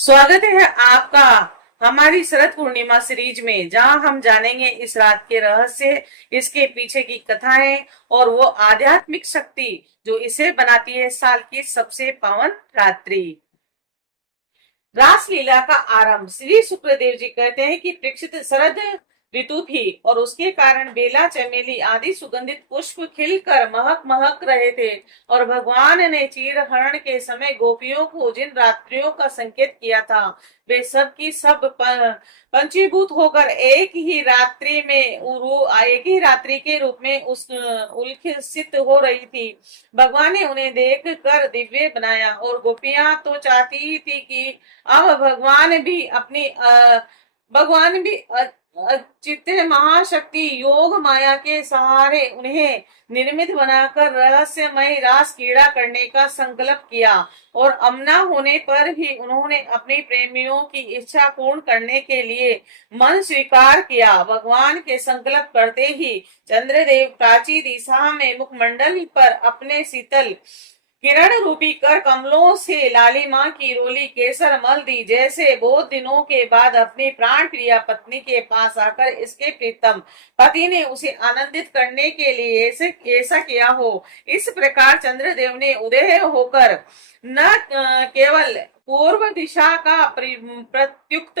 स्वागत है आपका हमारी शरद पूर्णिमा सीरीज में, जहां हम जानेंगे इस रात के रहस्य, इसके पीछे की कथाएं और वो आध्यात्मिक शक्ति जो इसे बनाती है साल की सबसे पावन रात्रि। रासलीला का आरंभ। श्री शुक्रदेव जी कहते हैं कि परीक्षित शरद ऋतु थी और उसके कारण बेला, चमेली आदि सुगंधित पुष्प खिलकर महक महक रहे थे और भगवान ने चीर हरण के समय गोपियों को जिन रात्रियों का संकेत किया था वे सब की सब पंचीभूत होकर एक ही रात्रि के रूप में उस उल्लसित हो रही थी। भगवान ने उन्हें देख कर दिव्य बनाया और गोपियां तो चाहती थी कि अब भगवान भी चित्त महाशक्ति योग माया के सहारे उन्हें निर्मित बनाकर रहस्यमय रास क्रीड़ा करने का संकल्प किया और अमना होने पर भी उन्होंने अपनी प्रेमियों की इच्छा पूर्ण करने के लिए मन स्वीकार किया। भगवान के संकल्प करते ही चंद्रदेव प्राची दिशा में मुखमंडल पर अपने शीतल किरण रूपी कर कमलों से लालिमा की रोली केसर मल दी, जैसे बहुत दिनों के बाद अपनी प्राण प्रिया पत्नी के पास आकर इसके प्रीतम पति ने उसे आनंदित करने के लिए ऐसा किया हो। इस प्रकार चंद्रदेव ने उदय होकर न केवल पूर्व दिशा का प्रत्युक्त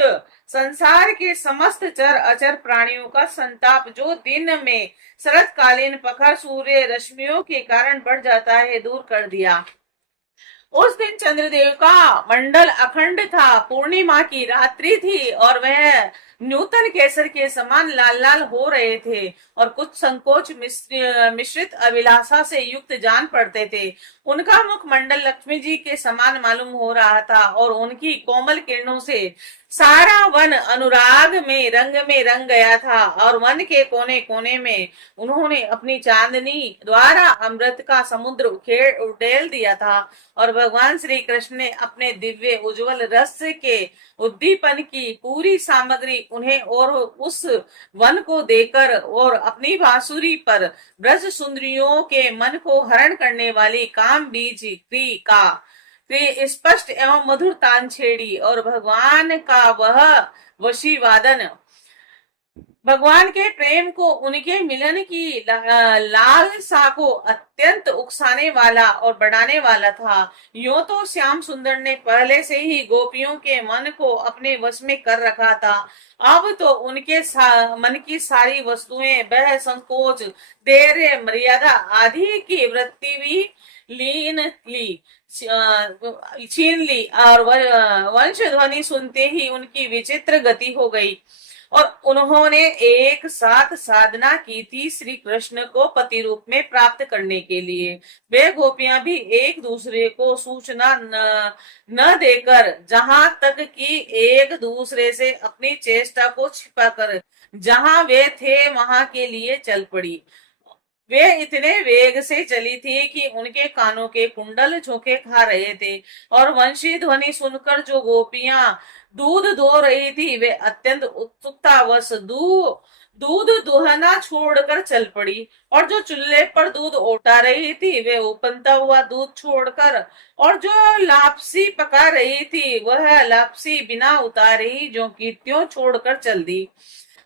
संसार के समस्त चर अचर प्राणियों का संताप जो दिन में शरतकालीन प्रखर सूर्य रश्मियों के कारण बढ़ जाता है दूर कर दिया। उस दिन चंद्रदेव का मंडल अखंड था, पूर्णिमा की रात्रि थी और वह नूतन केसर के समान लाल लाल हो रहे थे और कुछ संकोच मिश्रित अभिलाषा से युक्त जान पड़ते थे। उनका मुखमंडल लक्ष्मी जी के समान मालूम हो रहा था और उनकी कोमल किरणों से सारा वन अनुराग में रंग गया था और वन के कोने कोने में उन्होंने अपनी चांदनी द्वारा अमृत का समुद्र उड़ेल दिया था और भगवान श्री कृष्ण ने अपने दिव्य उज्जवल रस के उद्दीपन की पूरी सामग्री उन्हें और उस वन को देकर और अपनी बांसुरी पर ब्रज सुंदरियों के मन को हरण करने वाली काम बीज क्री का स्पष्ट एवं मधुर तान छेड़ी और भगवान का वह वशी वादन भगवान के प्रेम को, उनके मिलन की लालसा को अत्यंत उकसाने वाला और बढ़ाने वाला था। यूं तो श्याम सुंदर ने पहले से ही गोपियों के मन को अपने वश में कर रखा था, अब तो उनके मन की सारी वस्तुएं बह संकोच धैर्य मर्यादा आदि की वृत्ति भी छीन ली और वंश ध्वनि सुनते ही उनकी विचित्र गति हो गई और उन्होंने एक साथ साधना की थी श्री कृष्ण को पति रूप में प्राप्त करने के लिए। वे गोपियां भी एक दूसरे को सूचना न देकर, जहां तक कि एक दूसरे से अपनी चेष्टा को छिपाकर जहां वे थे वहां के लिए चल पड़ी। वे इतने वेग से चली थी कि उनके कानों के कुंडल झोंके खा रहे थे और वंशी ध्वनि सुनकर जो गोपियां दूध दो रही थी वे अत्यंत उत्सुकतावश दूध दुहना छोड़कर चल पड़ी और जो चूल्हे पर दूध ओटा रही थी वे उपनता हुआ दूध छोड़कर और जो लापसी पका रही थी वह लापसी बिना उतारे ही जो की त्यों छोड़कर चल दी।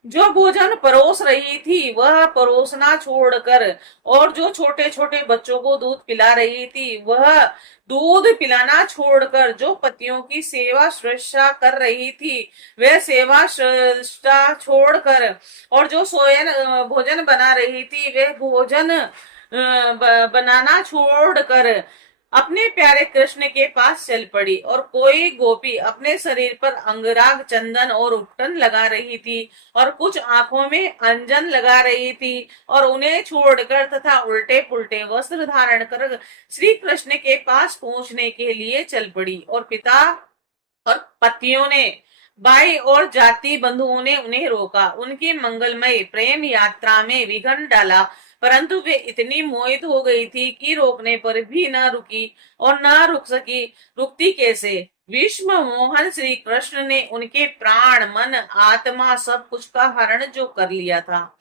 जो भोजन परोस रही थी वह परोसना छोड़कर और जो छोटे छोटे बच्चों को दूध पिला रही थी वह दूध पिलाना छोड़कर जो पतियों की सेवा श्रेष्ठा कर रही थी वह सेवा श्रेष्ठा छोड़कर और जो भोजन बना रही थी वह भोजन बनाना छोड़कर अपने प्यारे कृष्ण के पास चल पड़ी और कोई गोपी अपने शरीर पर अंगराग चंदन और उपटन लगा रही थी और कुछ आंखों में अंजन लगा रही थी और उन्हें छोड़कर तथा उल्टे पुल्टे वस्त्र धारण कर श्री कृष्ण के पास पहुंचने के लिए चल पड़ी और पिता और पतियों ने भाई और जाति बंधुओं ने उन्हें रोका, उनकी मंगलमय प्रेम यात्रा में विघ्न डाला, परंतु वे इतनी मोहित हो गई थी कि रोकने पर भी न रुकी और न रुक सकी। रुकती कैसे? विश्व मोहन श्री कृष्ण ने उनके प्राण मन आत्मा सब कुछ का हरण जो कर लिया था।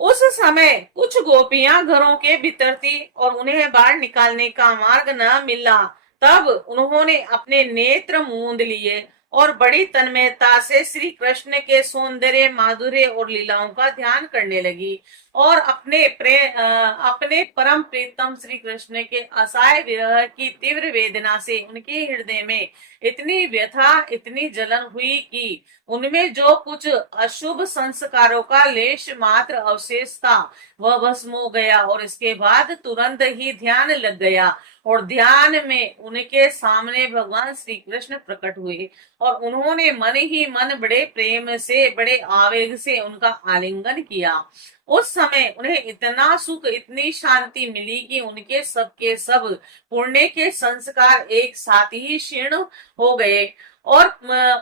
उस समय कुछ गोपियां घरों के भीतर थी और उन्हें बाहर निकालने का मार्ग न मिला तब उन्होंने अपने नेत्र मूंद लिए और बड़ी तन्मयता से श्री कृष्ण के सौंदर्य, माधुर्य और लीलाओं का ध्यान करने लगी और अपने परम प्रीतम श्री कृष्ण के असहाय विरह की तीव्र वेदना से उनके हृदय में इतनी व्यथा, इतनी जलन हुई कि उनमें जो कुछ अशुभ संस्कारों का लेश मात्र अवशेष था वह भस्म हो गया और इसके बाद तुरंत ही ध्यान लग गया और ध्यान में उनके सामने भगवान श्री कृष्ण प्रकट हुए और उन्होंने मन ही मन बड़े प्रेम से, बड़े आवेग से उनका आलिंगन किया। उस समय उन्हें इतना सुख, इतनी शांति मिली कि उनके सबके सब पुण्य के संस्कार एक साथ ही क्षीण हो गए और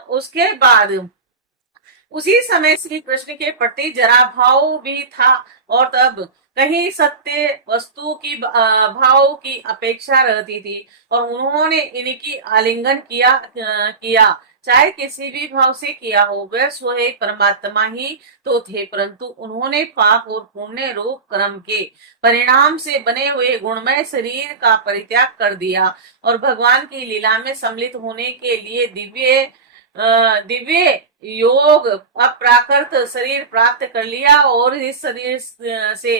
उसके बाद उसी समय श्री कृष्ण के प्रति जरा भाव भी था और तब कहीं सत्य वस्तु की भाव की अपेक्षा रहती थी और उन्होंने इनकी आलिंगन किया चाहे किसी भी भाव से किया हो, वह स्वयं परमात्मा ही तो थे, परंतु उन्होंने पाप और पुण्य रूप कर्म के परिणाम से बने हुए गुणमय शरीर का परित्याग कर दिया और भगवान की लीला में सम्मिलित होने के लिए दिव्य योग अप्राकृत शरीर प्राप्त कर लिया और इस शरीर से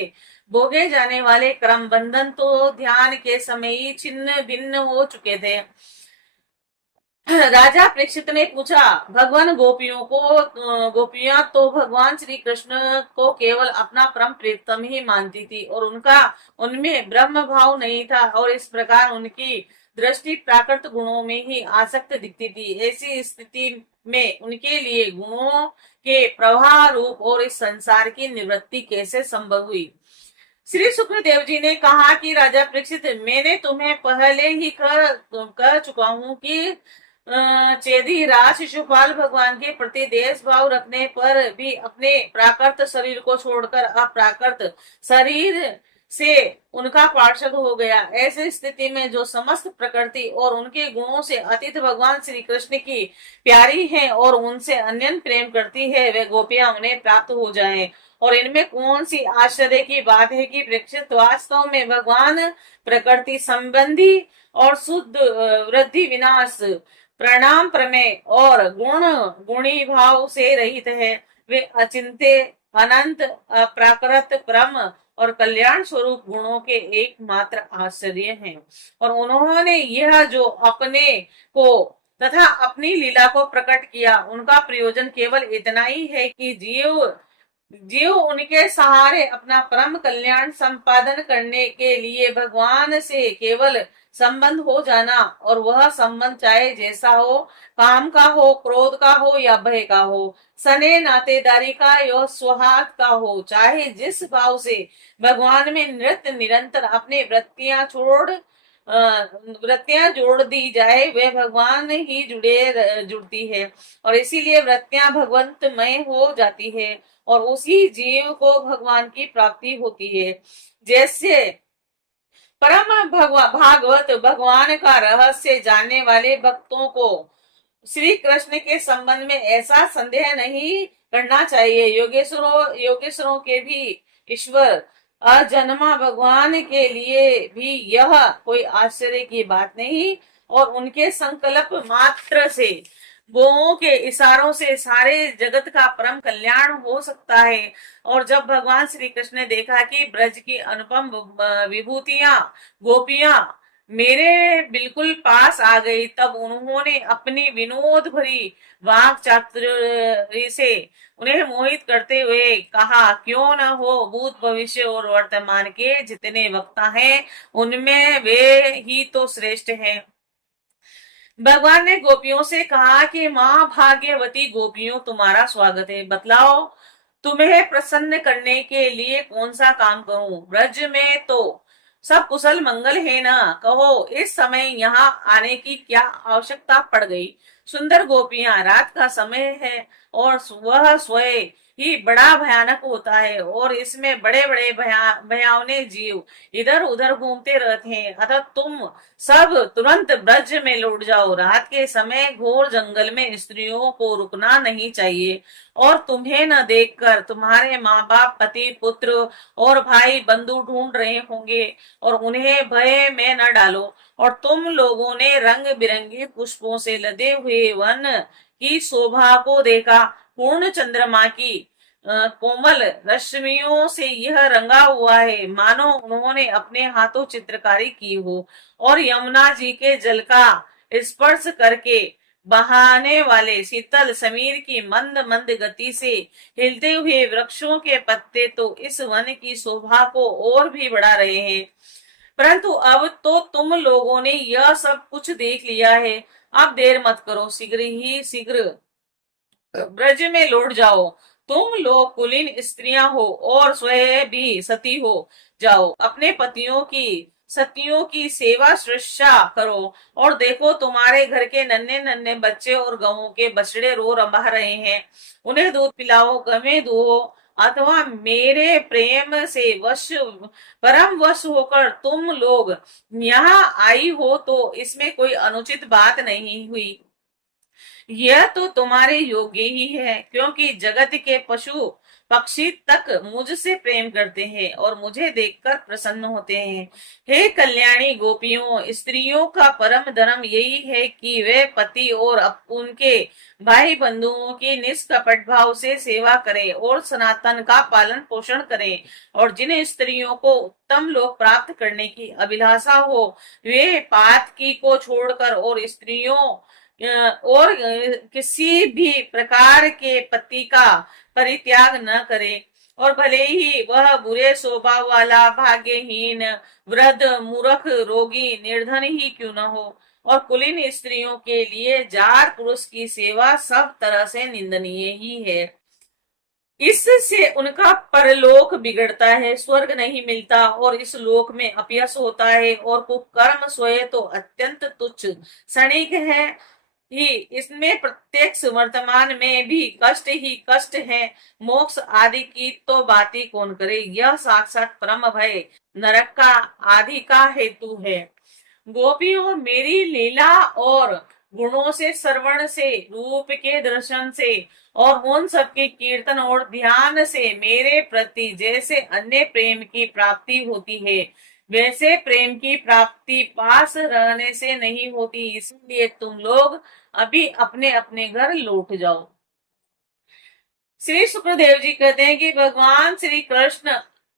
भोगे जाने वाले कर्म बंधन तो ध्यान के समय ही छिन्न भिन्न हो चुके थे। राजा परीक्षित ने पूछा, भगवान गोपियां तो भगवान श्री कृष्ण को केवल अपना परम प्रीतम ही मानती थी और उनमें ब्रह्म भाव नहीं था और इस प्रकार उनकी दृष्टि प्राकृत गुणों में ही आसक्त दिखती थी। ऐसी स्थिति में उनके लिए गुणों के प्रवाह रूप और इस संसार की निवृत्ति कैसे संभव हुई? श्री सुखदेव जी ने कहा कि राजा परीक्षित, मैंने तुम्हें पहले ही कह चुका हूँ कि चेदी राज शिशुपाल भगवान के प्रति देश भाव रखने पर भी अपने प्राकृत शरीर को छोड़कर अप्राकृत शरीर से उनका पार्षद हो गया। ऐसी स्थिति में जो समस्त प्रकृति और उनके गुणों से अतीत भगवान श्री कृष्ण की प्यारी है और उनसे अनन्य प्रेम करती है, वे गोपियां उन्हें प्राप्त हो जाएं। और इनमें कौन सी आश्चर्य की बात है कि परीक्षित वास्तव में भगवान प्रकृति संबंधी और शुद्ध वृद्धि विनाश, प्रणाम प्रमेय और गुणी भाव से रहित है। वे अचिंत्य, अनंत, प्राकृत, परम और कल्याण स्वरूप गुणों के एकमात्र आश्चर्य हैं और उन्होंने यह जो अपने को तथा अपनी लीला को प्रकट किया, उनका प्रयोजन केवल इतना ही है कि जीव उनके सहारे अपना परम कल्याण संपादन करने के लिए भगवान से केवल संबंध हो जाना और वह संबंध चाहे जैसा हो, काम का हो, क्रोध का हो या भय का हो, सने नातेदारी का या सौहार्द का हो, चाहे जिस भाव से भगवान में नृत्य निरंतर अपने वृत्तियां जोड़ दी जाए, वे भगवान ही जुड़ती है और इसीलिए वृत्तियां भगवंतमय हो जाती है और उसी जीव को भगवान की प्राप्ति होती है। जैसे परम भागवत भगवान का रहस्य जानने वाले भक्तों को श्री कृष्ण के संबंध में ऐसा संदेह नहीं करना चाहिए। योगेश्वरों के भी ईश्वर अजन्मा भगवान के लिए भी यह कोई आश्चर्य की बात नहीं और उनके संकल्प मात्र से, गौओं के इशारों से सारे जगत का परम कल्याण हो सकता है। और जब भगवान श्री कृष्ण ने देखा कि ब्रज की अनुपम विभूतियां, गोपियां मेरे बिल्कुल पास आ गई, तब उन्होंने अपनी विनोद भरी वाक चातुर्य से उन्हें मोहित करते हुए कहा, क्यों न हो भूत भविष्य और वर्तमान के जितने वक्ता हैं, उनमें वे ही तो श्रेष्ठ हैं। भगवान ने गोपियों से कहा कि माँ भाग्यवती गोपियों, तुम्हारा स्वागत है। बतलाओ, तुम्हें प्रसन्न करने के लिए कौन सा काम करूं? ब्रज में तो सब कुशल मंगल है ना? कहो, इस समय यहाँ आने की क्या आवश्यकता पड़ गई? सुंदर गोपियां, रात का समय है और वह स्वयं ही बड़ा भयानक होता है और इसमें बड़े बड़े भयावने जीव इधर उधर घूमते रहते हैं। अतः तुम सब तुरंत ब्रज में लौट जाओ। रात के समय घोर जंगल में स्त्रियों को रुकना नहीं चाहिए और तुम्हें न देखकर तुम्हारे माँ बाप, पति, पुत्र और भाई बंधु ढूंढ रहे होंगे और उन्हें भय में न डालो। और तुम लोगों ने रंग बिरंगे पुष्पों से लदे हुए वन की शोभा को देखा। पूर्ण चंद्रमा की कोमल रश्मियों से यह रंगा हुआ है मानो उन्होंने अपने हाथों चित्रकारी की हो और यमुना जी के जल का स्पर्श करके बहाने वाले शीतल समीर की मंद मंद गति से हिलते हुए वृक्षों के पत्ते तो इस वन की शोभा को और भी बढ़ा रहे हैं। परंतु अब तो तुम लोगों ने यह सब कुछ देख लिया है, अब देर मत करो, शीघ्र ब्रज में लौट जाओ। तुम लोग कुलीन स्त्रियां हो और स्वयं भी सती हो जाओ। अपने पतियों की सतियों की सेवा शुश्रूषा करो और देखो तुम्हारे घर के नन्हे नन्हे बच्चे और गवों के बछड़े रो रहा रहे हैं, उन्हें दूध पिलाओ, गमें दुहो। अथवा मेरे प्रेम से परम वश होकर तुम लोग यहाँ आई हो तो इसमें कोई अनुचित बात नहीं हुई। यह तो तुम्हारे योग्य ही है, क्योंकि जगत के पशु पक्षी तक मुझसे प्रेम करते हैं और मुझे देखकर प्रसन्न होते हैं। हे कल्याणी गोपियों, स्त्रियों का परम धर्म यही है कि वे पति और उनके भाई बंधुओं की निष्कपट भाव से सेवा करें और सनातन का पालन पोषण करें। और जिन स्त्रियों को उत्तम लोक प्राप्त करने की अभिलाषा हो वे पातकी को छोड़कर और स्त्रियों और किसी भी प्रकार के पति का परित्याग न करे। और भले ही वह बुरे स्वभाव वाला, भाग्यहीन, वृद्ध, मूर्ख, रोगी, निर्धन ही क्यों न हो। और कुलीन स्त्रियों के लिए जार पुरुष की सेवा सब तरह से निंदनीय ही है। इससे उनका परलोक बिगड़ता है, स्वर्ग नहीं मिलता और इस लोक में अपयश होता है और कुकर्म स्वयं तो अत्यंत तुच्छ क्षणिक है ही, इसमें प्रत्यक्ष वर्तमान में भी कष्ट ही कष्ट है। मोक्ष आदि की तो बात ही कौन करे, यह साक्षात परम भय नरक का आदि का हेतु है। गोपियों, मेरी लीला और गुणों से, श्रवण से, रूप के दर्शन से और उन सबके कीर्तन और ध्यान से मेरे प्रति जैसे अन्य प्रेम की प्राप्ति होती है वैसे प्रेम की प्राप्ति पास रहने से नहीं होती। इसलिए तुम लोग अभी अपने अपने घर लौट जाओ। श्री सुखदेव जी कहते हैं कि भगवान श्री कृष्ण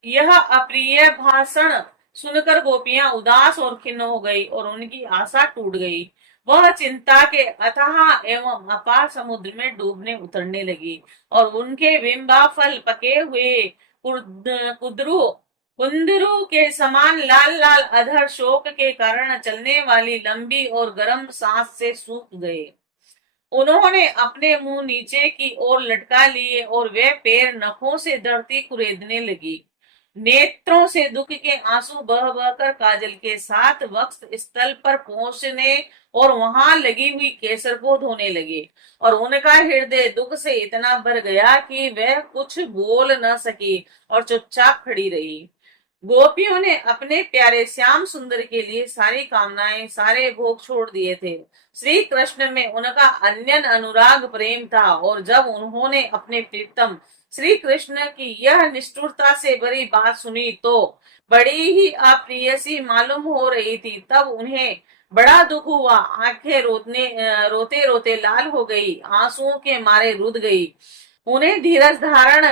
यह अप्रिय भाषण सुनकर गोपियां उदास और खिन्न हो गई और उनकी आशा टूट गई। वह चिंता के अथाह एवं अपार समुद्र में डूबने उतरने लगी और उनके बिंबा फल पके हुए कुंदरू के समान लाल लाल अधर शोक के कारण चलने वाली लंबी और गर्म सांस से सूख गए। उन्होंने अपने मुंह नीचे की ओर लटका लिए और वे पैर नखों से धरती कुरेदने लगी। नेत्रों से दुख के आंसू बह बहकर काजल के साथ वक्ष स्थल पर पहुंचने और वहां लगी हुई केसर को धोने लगे और उनका हृदय दुख से इतना भर गया कि वह कुछ बोल न सकी और चुपचाप खड़ी रही। गोपियों ने अपने प्यारे श्याम सुंदर के लिए सारी कामनाएं, सारे भोग छोड़ दिए थे। श्री कृष्ण में उनका अन्यन अनुराग प्रेम था और जब उन्होंने अपने प्रीतम श्री कृष्ण की यह निष्ठुरता से भरी बात सुनी तो बड़ी ही अप्रिय सी मालूम हो रही थी। तब उन्हें बड़ा दुख हुआ, आंखें रोते रोते लाल हो गई, आंसुओं के मारे रुध गई। उन्हें धीरज धारण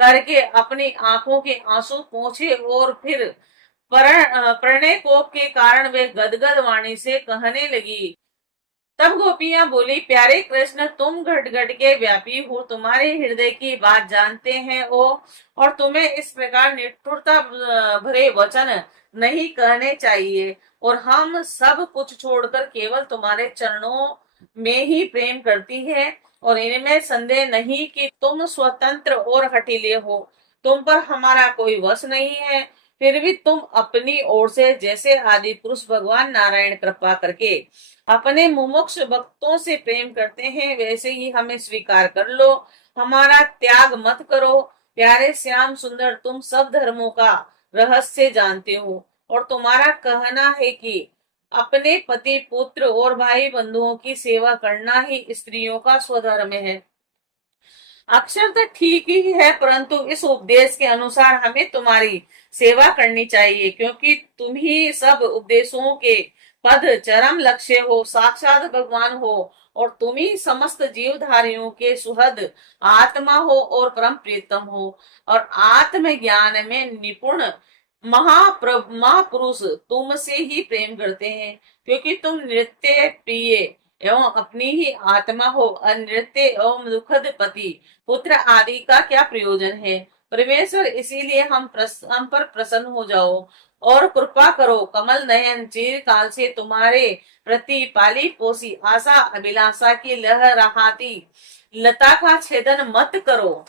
करके अपनी आंखों के आंसू पोंछे और फिर प्रणय कोप के कारण वे गदगद वाणी से कहने लगी। तब गोपियां बोली, प्यारे कृष्ण, तुम घट घट के व्यापी हो, तुम्हारे हृदय की बात जानते हैं हो और तुम्हें इस प्रकार निष्ठुरता भरे वचन नहीं कहने चाहिए और हम सब कुछ छोड़कर केवल तुम्हारे चरणों में ही प्रेम करती है और इनमें संदेह नहीं कि तुम स्वतंत्र और हठीले हो, तुम पर हमारा कोई वश नहीं है। फिर भी तुम अपनी ओर से जैसे आदि पुरुष भगवान नारायण कृपा करके अपने मुमुक्ष भक्तों से प्रेम करते हैं, वैसे ही हमें स्वीकार कर लो, हमारा त्याग मत करो। प्यारे श्याम सुंदर, तुम सब धर्मों का रहस्य जानते हो और तुम्हारा कहना है कि अपने पति पुत्र और भाई बंधुओं की सेवा करना ही स्त्रियों का स्वधर्म है। अक्षर तो ठीक ही है, परंतु इस उपदेश के अनुसार हमें तुम्हारी सेवा करनी चाहिए, क्योंकि तुम ही सब उपदेशों के पद चरम लक्ष्य हो, साक्षात भगवान हो, और तुम ही समस्त जीवधारियों के सुहद आत्मा हो और परम प्रीतम हो, और आत्म ज्ञान में निपुण महापुरुष तुमसे ही प्रेम करते हैं, क्योंकि तुम नृत्य प्रिय एवं अपनी ही आत्मा हो। अनृत्य एवं दुखद पति पुत्र आदि का क्या प्रयोजन है। परमेश्वर, इसीलिए हम पर प्रसन्न हो जाओ और कृपा करो। कमल नयन, चिरकाल से तुम्हारे प्रति पाली पोसी आशा अभिलाषा की लहराती लता का छेदन मत करो।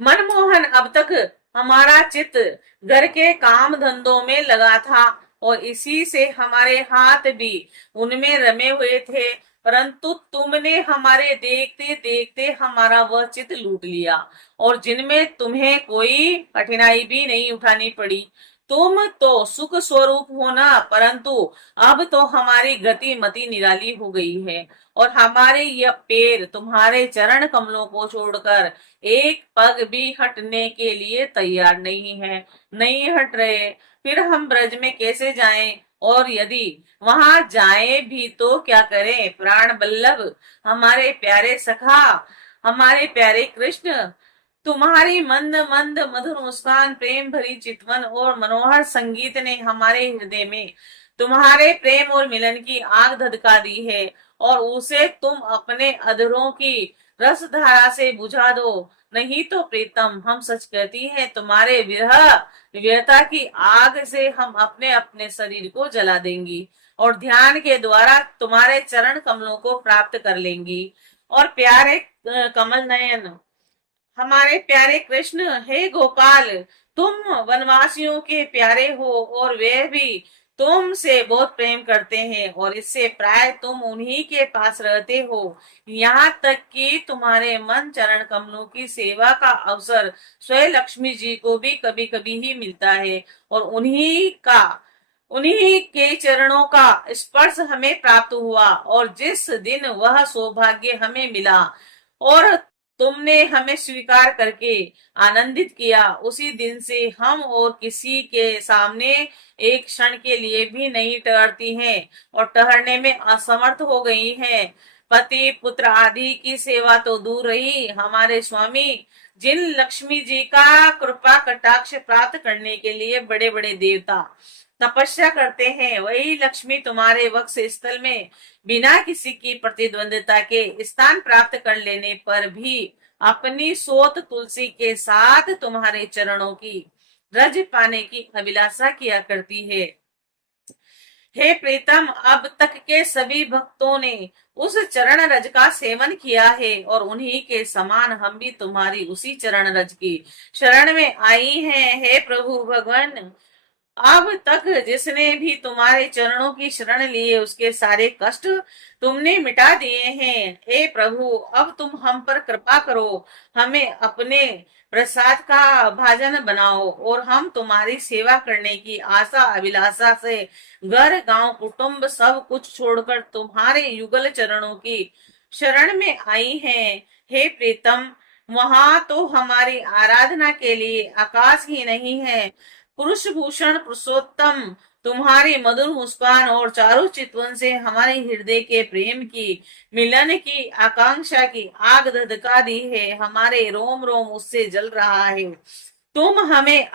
मनमोहन, अब तक हमारा चित्त घर के काम धंधों में लगा था और इसी से हमारे हाथ भी उनमें रमे हुए थे, परंतु तुमने हमारे देखते देखते हमारा वह चित्त लूट लिया और जिनमें तुम्हें कोई कठिनाई भी नहीं उठानी पड़ी। तुम तो सुख स्वरूप हो ना, परंतु अब तो हमारी गति मति निराली हो गई है और हमारे यह पैर तुम्हारे चरण कमलों को छोड़कर एक पग भी हटने के लिए तैयार नहीं है, नहीं हट रहे। फिर हम ब्रज में कैसे जाएं, और यदि वहां जाएं भी तो क्या करें। प्राण बल्लभ, हमारे प्यारे सखा, हमारे प्यारे कृष्ण, तुम्हारी मंद मंद मधुर मुस्कान, प्रेम भरी चितवन और मनोहर संगीत ने हमारे हृदय में तुम्हारे प्रेम और मिलन की आग धधका दी है, और उसे तुम अपने अधरों की रस धारा से बुझा दो। नहीं तो प्रीतम, हम सच कहती हैं, तुम्हारे विरह व्यथा की आग से हम अपने अपने शरीर को जला देंगी और ध्यान के द्वारा तुम्हारे चरण कमलों को प्राप्त कर लेंगी। और प्यारे कमल नयन, हमारे प्यारे कृष्ण, हे गोपाल, तुम वनवासियों के प्यारे हो और वे भी तुमसे बहुत प्रेम करते हैं, और इससे प्राय तुम उन्हीं के पास रहते हो। यहाँ तक कि तुम्हारे मन चरण कमलों की सेवा का अवसर स्वयं लक्ष्मी जी को भी कभी कभी ही मिलता है, और उन्हीं के चरणों का स्पर्श हमें प्राप्त हुआ, और जिस दिन वह सौभाग्य हमें मिला और तुमने हमें स्वीकार करके आनंदित किया, उसी दिन से हम और किसी के सामने एक क्षण के लिए भी नहीं ठहरती हैं और ठहरने में असमर्थ हो गई हैं। पति पुत्र आदि की सेवा तो दूर रही, हमारे स्वामी जिन लक्ष्मी जी का कृपा कटाक्ष प्राप्त करने के लिए बड़े बड़े देवता तपस्या करते हैं, वही लक्ष्मी तुम्हारे वक्ष स्थल में बिना किसी की प्रतिद्वंदिता के स्थान प्राप्त कर लेने पर भी अपनी सोत तुलसी के साथ तुम्हारे चरणों की रज पाने की अभिलाषा किया करती है। हे प्रीतम, अब तक के सभी भक्तों ने उस चरण रज का सेवन किया है और उन्हीं के समान हम भी तुम्हारी उसी चरण रज की शरण में आई हैं। हे प्रभु भगवान, अब तक जिसने भी तुम्हारे चरणों की शरण लिए उसके सारे कष्ट तुमने मिटा दिए हैं। हे प्रभु, अब तुम हम पर कृपा करो, हमें अपने प्रसाद का भाजन बनाओ और हम तुम्हारी सेवा करने की आशा अभिलाषा से घर गांव कुटुंब सब कुछ छोड़कर तुम्हारे युगल चरणों की शरण में आई हैं। हे प्रीतम, वहां तो हमारी आराधना के लिए आकाश ही नहीं है, पुरुष भूषण पुरुषोत्तम तुम्हारी मधुर मुस्कान और चारों चितवन से हमारे हृदय के प्रेम की मिलन की आकांक्षा की आग धधका दी है, हमारे रोम रोम उससे जल रहा है। तुम हमें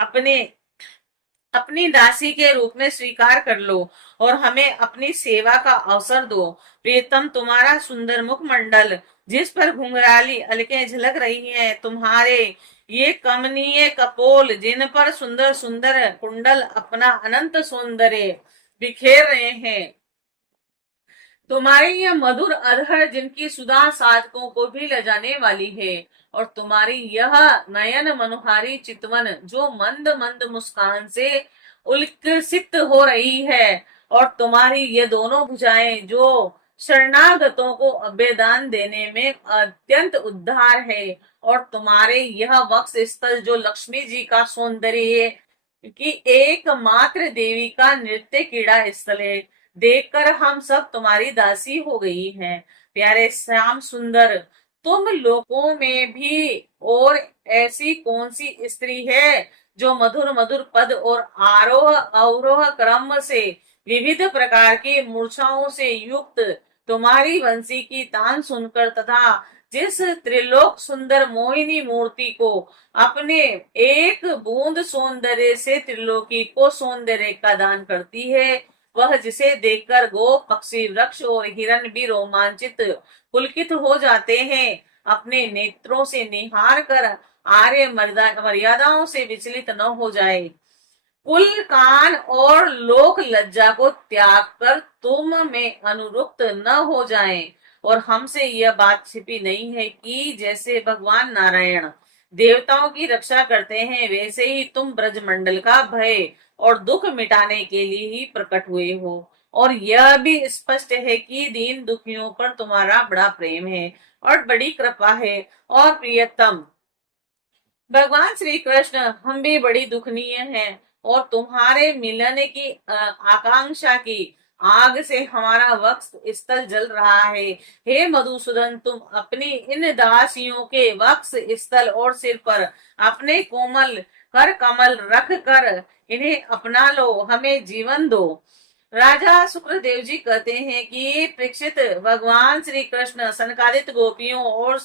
अपनी दासी के रूप में स्वीकार कर लो और हमें अपनी सेवा का अवसर दो। प्रीतम, तुम्हारा सुंदर मुखमंडल जिस पर घुंघराली अलकें झलक रही हैं, तुम्हारे ये कमनीय कपोल जिन पर सुंदर सुंदर कुंडल अपना अनंत सौंदर्य बिखेर रहे हैं, तुम्हारी यह मधुर अधर जिनकी सुधा साधकों को भी लजाने वाली है, और तुम्हारी यह नयन मनोहारी चितवन जो मंद मंद मुस्कान से उल्लसित हो रही है, और तुम्हारी ये दोनों भुजाएं जो शरणागतों को अभयदान देने में अत्यंत उद्धार है, और तुम्हारे यह वक्ष स्थल जो लक्ष्मी जी का सौंदर्य की एकमात्र देवी का नृत्य क्रीड़ा स्थल है, देखकर हम सब तुम्हारी दासी हो गई हैं। प्यारे श्याम सुंदर, तुम लोगों में भी और ऐसी कौन सी स्त्री है जो मधुर मधुर पद और आरोह अवरोह क्रम से विविध प्रकार की मूर्छाओं से युक्त तुम्हारी वंशी की तान सुनकर तथा जिस त्रिलोक सुंदर मोहिनी मूर्ति को अपने एक बूंद सौंदर्य से त्रिलोकी को सौंदर्य का दान करती है, वह जिसे देखकर गो पक्षी वृक्ष और हिरण भी रोमांचित पुलकित हो जाते हैं, अपने नेत्रों से निहार कर आर्य मर्यादाओं से विचलित न हो जाए, कुल कान और लोक लज्जा को त्याग कर तुम में अनुरुक्त न हो जाएं। और हमसे यह बात छिपी नहीं है कि जैसे भगवान नारायण देवताओं की रक्षा करते हैं, वैसे ही तुम ब्रजमंडल का भय और दुख मिटाने के लिए ही प्रकट हुए हो। और यह भी स्पष्ट है कि दीन दुखियों पर तुम्हारा बड़ा प्रेम है और बड़ी कृपा है। और प्रियतम भगवान श्री कृष्ण, हम भी बड़ी दुखनीय हैं और तुम्हारे मिलने की आकांक्षा की आग से हमारा वक्ष स्थल जल रहा है। हे मधुसूदन, तुम अपनी इन दासियों के वक्ष स्थल और सिर पर अपने कोमल कर कमल रख कर इन्हें अपना लो, हमें जीवन दो। राजा शुक्रदेव जी कहते हैं कि परीक्षित, भगवान श्री कृष्ण सनकादिक गोपियों और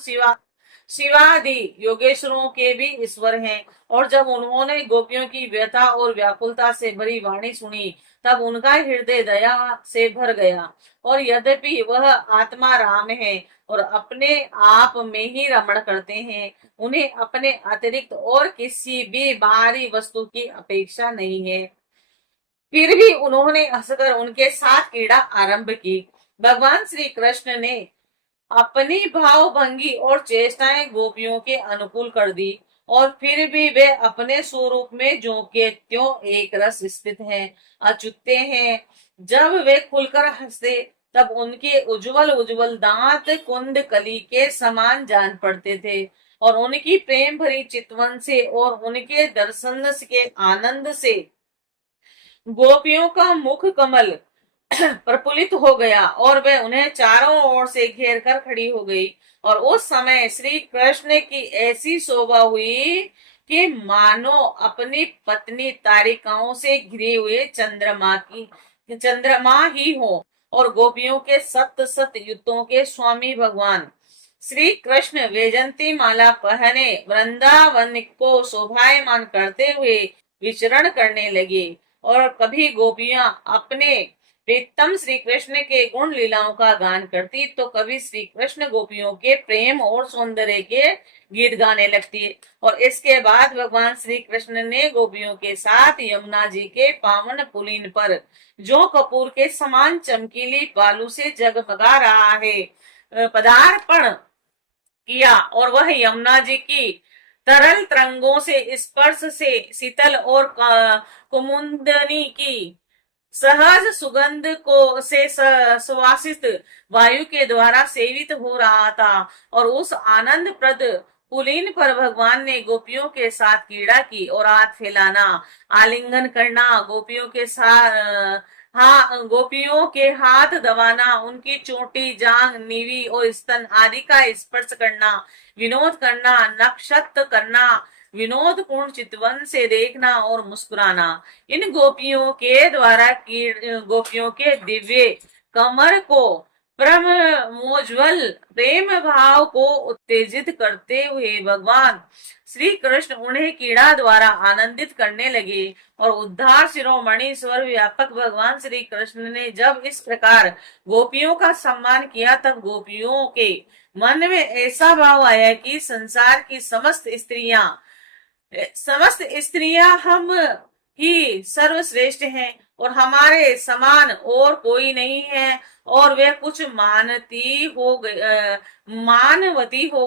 शिवादि योगेश्वरों के भी ईश्वर हैं। और जब उन्होंने गोपियों की व्यथा और व्याकुलता से भरी वाणी सुनी, तब उनका हृदय दया से भर गया। और यद्यपि वह आत्मा राम है और अपने आप में ही रमण करते हैं, उन्हें अपने अतिरिक्त और किसी भी बाहरी वस्तु की अपेक्षा नहीं है, फिर भी उन्होंने हंसकर उनके साथ क्रीड़ा आरंभ की। भगवान श्री कृष्ण ने अपनी भाव भंगी और चेष्टाएं गोपियों के अनुकूल कर दी, और फिर भी वे अपने स्वरूप में जो के त्यों एक रस स्थित हैं, अचूते हैं। जब वे खुलकर हंसते, तब उनके उज्जवल उज्जवल दांत कुंद कली के समान जान पड़ते थे, और उनकी प्रेम भरी चितवन से और उनके दर्शन के आनंद से गोपियों का मुख कमल प्रफुल्लित हो गया, और वह उन्हें चारों ओर से घेर कर खड़ी हो गई। और उस समय श्री कृष्ण की ऐसी शोभा हुई कि मानो अपनी पत्नी तारिकाओं से घिरे हुए चंद्रमा ही हो, और गोपियों के सत सत युद्धों के स्वामी भगवान श्री कृष्ण वैजंती माला पहने वृंदावन को शोभायमान करते हुए विचरण करने लगे। और कभी गोपियां अपने प्रीतम श्री कृष्ण के गुण लीलाओं का गान करती, तो कभी श्री कृष्ण गोपियों के प्रेम और सौंदर्य के गीत गाने लगती। और इसके बाद भगवान श्री कृष्ण ने गोपियों के साथ यमुना जी के पावन पुलिन पर, जो कपूर के समान चमकीली बालू से जगमगा रहा है, पदार्पण किया। और वह यमुना जी की तरल तरंगों से स्पर्श से शीतल और कुमुदनी की सहज सुगंध को से सुवासित वायु के द्वारा सेवित हो रहा था। और उस आनंद प्रद पुलीन पर भगवान ने गोपियों के साथ क्रीड़ा की, और हाथ फैलाना, आलिंगन करना, गोपियों के साथ गोपियों के हाथ दबाना, उनकी चोटी, जांग, नीवी और स्तन आदि का स्पर्श करना, विनोद करना, नक्षत्र करना, विनोद पूर्ण चितवन से देखना और मुस्कुराना, इन गोपियों के द्वारा गोपियों के दिव्य कमर को परमोज्वल प्रेम भाव को उत्तेजित करते हुए भगवान श्री कृष्ण उन्हें क्रीड़ा द्वारा आनंदित करने लगे। और उद्धार शिरोमणि स्वर व्यापक भगवान श्री कृष्ण ने जब इस प्रकार गोपियों का सम्मान किया, तब गोपियों के मन में ऐसा भाव आया कि समस्त स्त्रियां हम ही सर्वश्रेष्ठ हैं और हमारे समान और कोई नहीं है। और वह कुछ मानवती हो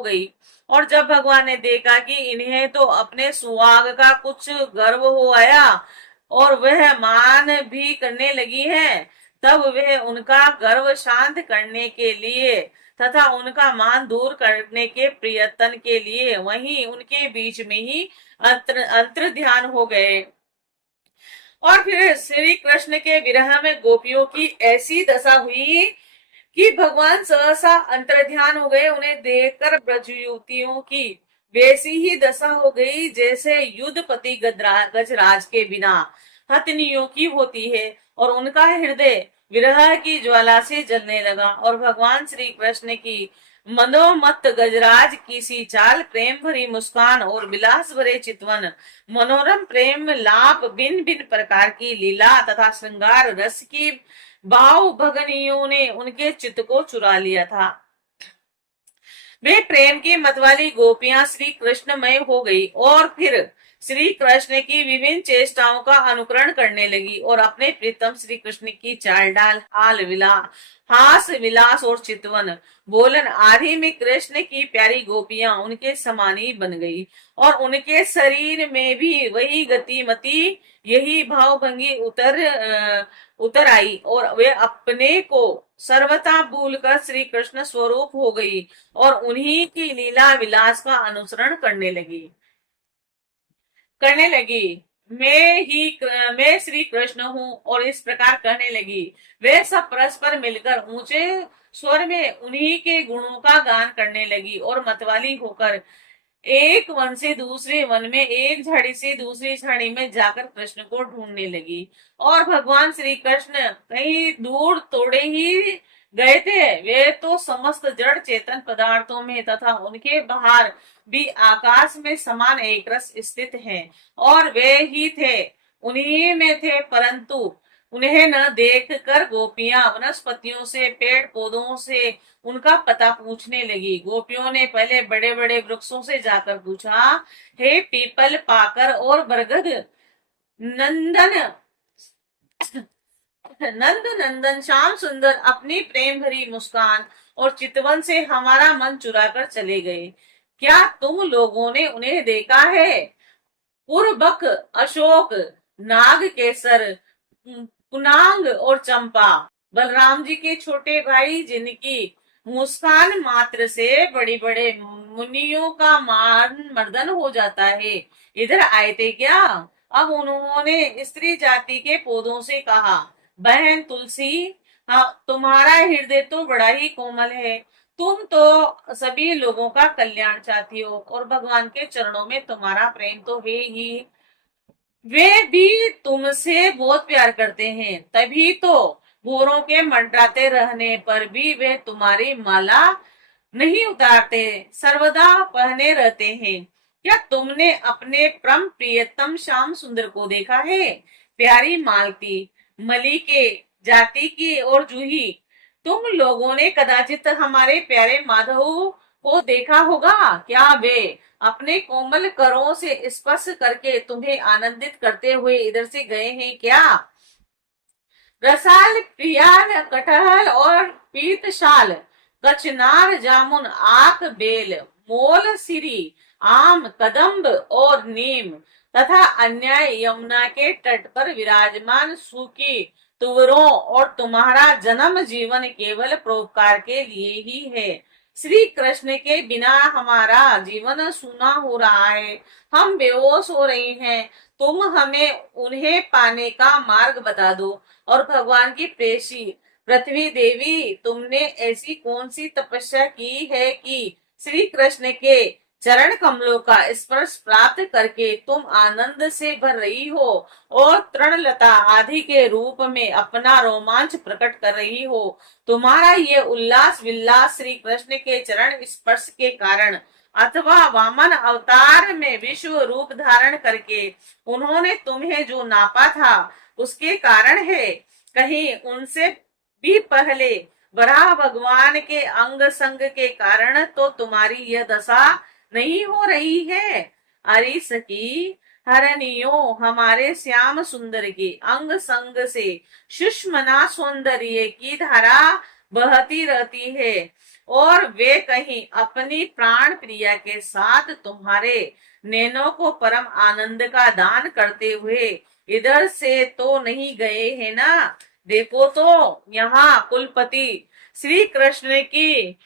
गई। और जब भगवान ने देखा कि इन्हें तो अपने सुहाग का कुछ गर्व हो आया और वह मान भी करने लगी है, तब वह उनका गर्व शांत करने के लिए तथा उनका मान दूर करने के प्रयत्न के लिए वहीं उनके बीच में ही अंतर ध्यान हो गए। और फिर श्री कृष्ण के विरह में गोपियों की ऐसी दशा हुई कि भगवान सहसा अंतर्ध्यान हो गए। उन्हें देखकर ब्रज युवतियों की वैसी ही दशा हो गई जैसे युद्धपति गजराज के बिना हथनियों की होती है, और उनका हृदय विरह की ज्वाला से जलने लगा। और भगवान श्री कृष्ण की मनोमत गजराज की सी चाल, प्रेम भरी मुस्कान और विलास भरे चितवन, मनोरम प्रेम लाप, भिन्न भिन्न प्रकार की लीला तथा श्रृंगार रस की भाव भगनियों ने उनके चित्त को चुरा लिया था। वे प्रेम की मतवाली गोपियां श्री कृष्णमय हो गई और फिर श्री कृष्ण की विभिन्न चेष्टाओं का अनुकरण करने लगी और अपने प्रीतम श्री कृष्ण की चाल डाल, हास विलास और चितवन बोलन आदि में कृष्ण की प्यारी गोपियां उनके समानी बन गई और उनके शरीर में भी वही गतिमती, यही भावभंगी उतर आई और वे अपने को सर्वथा भूलकर श्री कृष्ण स्वरूप हो गई और उन्हीं की लीला विलास का अनुसरण करने लगी। मैं श्री कृष्ण हूँ और इस प्रकार कहने लगी। वे सब परस्पर मिलकर ऊंचे स्वर में उन्हीं के गुणों का गान करने लगी और मतवाली होकर एक वन से दूसरे वन में, एक झाड़ी से दूसरी झाड़ी में जाकर कृष्ण को ढूंढने लगी। और भगवान श्री कृष्ण कहीं दूर तोड़े ही गए थे, वे तो समस्त जड़ चेतन पदार्थों में तथा उनके बाहर भी आकाश में समान एक रस स्थित हैं और वे ही थे, उन्हीं में थे, परंतु उन्हें न देख कर गोपियां वनस्पतियों से, पेड़ पौधों से उनका पता पूछने लगी। गोपियों ने पहले बड़े बड़े वृक्षों से जाकर पूछा, हे पीपल, पाकर और बरगद नंद नंदन श्याम सुंदर, अपनी प्रेम भरी मुस्कान और चितवन से हमारा मन चुरा कर चले गए। क्या तुम लोगों ने उन्हें देखा है? पूर्वक, अशोक, नाग केसर, पुनांग और चंपा, बलराम जी के छोटे भाई जिनकी मुस्कान मात्र से बड़ी बड़े मुनियों का मान मर्दन हो जाता है, इधर आए थे क्या? अब उन्होंने स्त्री जाति के पौधों से कहा, बहन तुलसी, हाँ, तुम्हारा हृदय तो बड़ा ही कोमल है, तुम तो सभी लोगों का कल्याण चाहती हो और भगवान के चरणों में तुम्हारा प्रेम तो है ही। वे भी तुमसे बहुत प्यार करते हैं, तभी तो गोरों के मंडराते रहने पर भी वे तुम्हारी माला नहीं उतारते, सर्वदा पहने रहते हैं। क्या तुमने अपने परम प्रियतम श्याम सुंदर को देखा है? प्यारी मालती, मलिके जाति की और जूही, तुम लोगों ने कदाचित हमारे प्यारे माधव को देखा होगा। क्या वे अपने कोमल करों से स्पर्श करके तुम्हें आनंदित करते हुए इधर से गए हैं क्या? रसाल, प्रियान, कटहल और पीतशाल, कचनार, जामुन, आक, बेल, मोल, सिरी, आम, कदम्ब और नीम तथा अन्य यमुना के तट पर विराजमान सूखी तुवरों और तुम्हारा जन्म जीवन केवल परोपकार के लिए ही है। श्री कृष्ण के बिना हमारा जीवन सूना हो रहा है, हम बेहोश हो रहे हैं, तुम हमें उन्हें पाने का मार्ग बता दो। और भगवान की प्रेसी पृथ्वी देवी, तुमने ऐसी कौन सी तपस्या की है कि श्री कृष्ण के चरण कमलों का स्पर्श प्राप्त करके तुम आनंद से भर रही हो और तृणलता आदि के रूप में अपना रोमांच प्रकट कर रही हो? तुम्हारा ये उल्लास विल्लास श्री कृष्ण के चरण स्पर्श के कारण अथवा वामन अवतार में विश्व रूप धारण करके उन्होंने तुम्हें जो नापा था उसके कारण है? कहीं उनसे भी पहले वराह भगवान के अंग संग के कारण तो तुम्हारी यह दशा नहीं हो रही है? अरे सखी, हरनियों हमारे श्याम सुंदर के अंग संग से सुषमना सौंदर्य की धारा बहती रहती है, और वे कहीं अपनी प्राण प्रिया के साथ तुम्हारे नैनों को परम आनंद का दान करते हुए इधर से तो नहीं गए हैं ना। देखो तो यहाँ कुलपति श्री कृष्ण की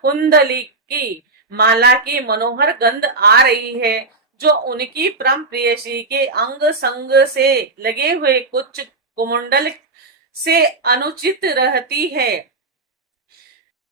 कुंडली की माला की मनोहर गंध आ रही है, जो उनकी परम प्रेयसी के अंग संग से लगे हुए कुछ कुमंडल से अनुचित रहती है।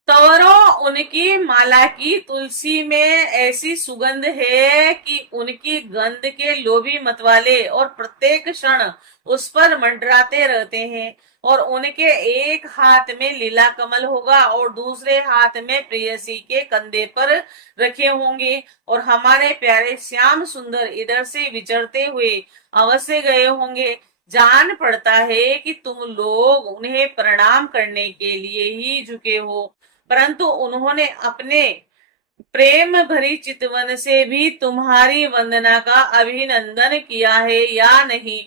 तवरो उनकी माला की तुलसी में ऐसी सुगंध है कि उनकी गंध के लोभी मतवाले और प्रत्येक क्षण उस पर मंडराते रहते हैं। और उनके एक हाथ में लीला कमल होगा और दूसरे हाथ में प्रेयसी के कंधे पर रखे होंगे, और हमारे प्यारे श्याम सुंदर इधर से विचरते हुए अवश्य गए होंगे। जान पड़ता है कि तुम लोग उन्हें प्रणाम करने के लिए ही झुके हो, परंतु उन्होंने अपने प्रेम भरी चितवन से भी तुम्हारी वंदना का अभिनंदन किया है या नहीं।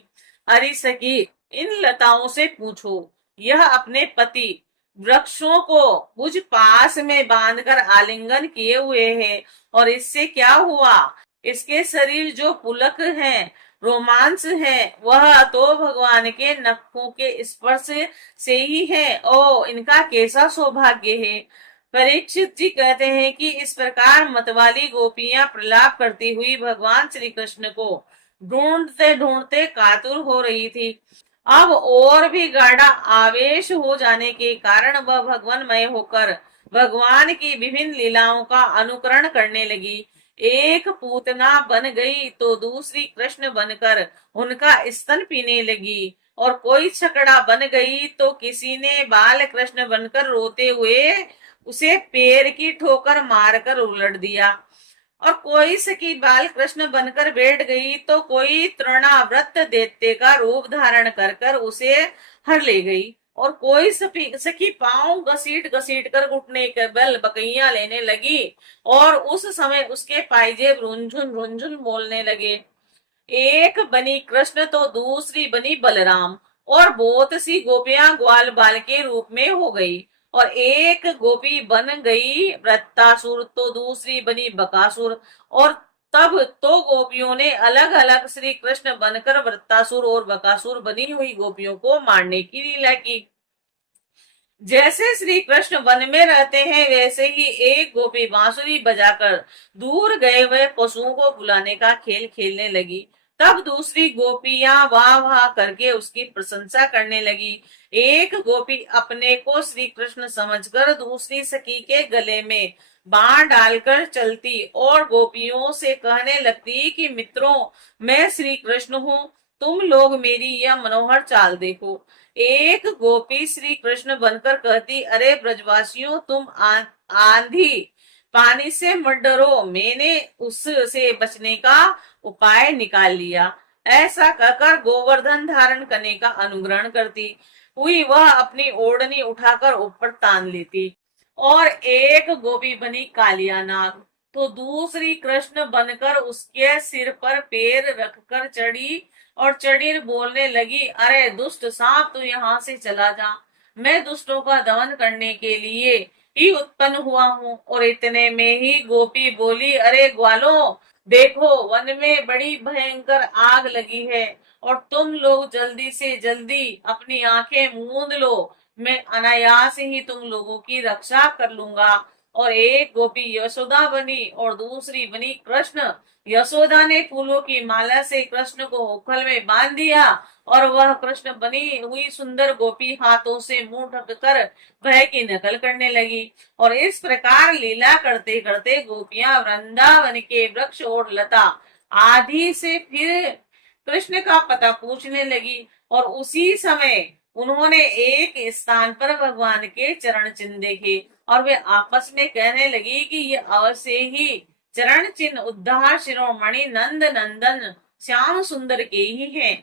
अरे सखी, इन लताओं से पूछो, यह अपने पति वृक्षों को मुझ पास में बांधकर आलिंगन किए हुए है, और इससे क्या हुआ? इसके शरीर जो पुलक हैं, रोमांस है, वह तो भगवान के नखों के स्पर्श से ही है। ओ, इनका कैसा सौभाग्य है। परीक्षित जी कहते हैं कि इस प्रकार मतवाली गोपियां प्रलाप करती हुई भगवान श्री कृष्ण को ढूंढते ढूंढते कातुर हो रही थी। अब और भी गाढ़ा आवेश हो जाने के कारण वह भगवानमय होकर भगवान की विभिन्न लीलाओं का अनुकरण करने लगी। एक पूतना बन गई तो दूसरी कृष्ण बनकर उनका स्तन पीने लगी, और कोई छकड़ा बन गई तो किसी ने बाल कृष्ण बनकर रोते हुए उसे पैर की ठोकर मारकर उलट दिया, और कोई सखी बाल कृष्ण बनकर बैठ गई तो कोई तृणाव्रत दैत्य का रूप धारण कर कर उसे हर ले गई, और कोई सखी पांव घसीट घसीट कर घुटने के बल बकैया लेने लगी, और उस समय उसके पायजेब रुंझुन रुंझुन बोलने लगे। एक बनी कृष्ण तो दूसरी बनी बलराम, और बहुत सी गोपियां ग्वाल बाल के रूप में हो गई, और एक गोपी बन गई वृत्तासुर तो दूसरी बनी बकासुर, और तब तो गोपियों ने अलग अलग श्री कृष्ण बनकर वृत्तासुर और बकासुर बनी हुई गोपियों को मारने की लीला की। जैसे श्री कृष्ण वन में रहते हैं, वैसे ही एक गोपी बांसुरी बजाकर दूर गए हुए पशुओं को बुलाने का खेल खेलने लगी। तब दूसरी गोपियां वाह वाह करके उसकी प्रशंसा करने लगी। एक गोपी अपने को श्री कृष्ण समझकर दूसरी सखी के गले में बाण डालकर चलती और गोपियों से कहने लगती कि मित्रों, मैं श्री कृष्ण हूँ, तुम लोग मेरी यह मनोहर चाल देखो। एक गोपी श्री कृष्ण बनकर कहती, अरे ब्रजवासियों, तुम आंधी पानी से मत डरो, मैंने उससे बचने का उपाय निकाल लिया। ऐसा कहकर गोवर्धन धारण करने का अनुग्रहण करती हुई वह अपनी ओढ़नी उठाकर ऊपर तान लेती, और एक गोपी बनी कालिया नाग तो दूसरी कृष्ण बनकर उसके सिर पर पैर रखकर चढ़ी, और चढ़ी बोलने लगी, अरे दुष्ट सांप, तू यहाँ से चला जा, मैं दुष्टों का दमन करने के लिए ही उत्पन्न हुआ हूँ। और इतने में ही गोपी बोली, अरे ग्वालों, देखो वन में बड़ी भयंकर आग लगी है, और तुम लोग जल्दी से जल्दी अपनी आंखें मूंद लो, मैं अनायास ही तुम लोगों की रक्षा कर लूंगा। और एक गोपी यशोदा बनी और दूसरी बनी कृष्ण। यशोदा ने फूलों की माला से कृष्ण को उखल में बांध दिया, और वह कृष्ण बनी हुई सुंदर गोपी हाथों से मुंह ढककर भय की नकल करने लगी। और इस प्रकार लीला करते करते गोपियां वृंदावन के वृक्ष और लता आदि से फिर कृष्ण का पता पूछने लगी, और उसी समय उन्होंने एक स्थान पर भगवान के चरण चिन्ह देखे, और वे आपस में कहने लगी कि ये अवश्य ही चरण चिन्ह उद्धार शिरोमणि नंद नंदन श्याम सुंदर के ही हैं,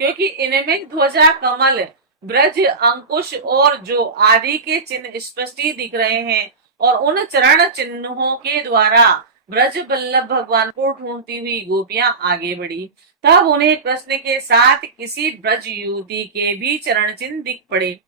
क्योंकि इनमें ध्वजा कमल ब्रज अंकुश और जो आदि के चिन्ह स्पष्ट ही दिख रहे हैं, और उन चरण चिन्हों के द्वारा ब्रज बल्लभ भगवान को ढूंढती हुई गोपियां आगे बढ़ी। तब उन्हें कृष्ण के साथ किसी ब्रज युवती के भी चरण चिन्ह दिख पड़े।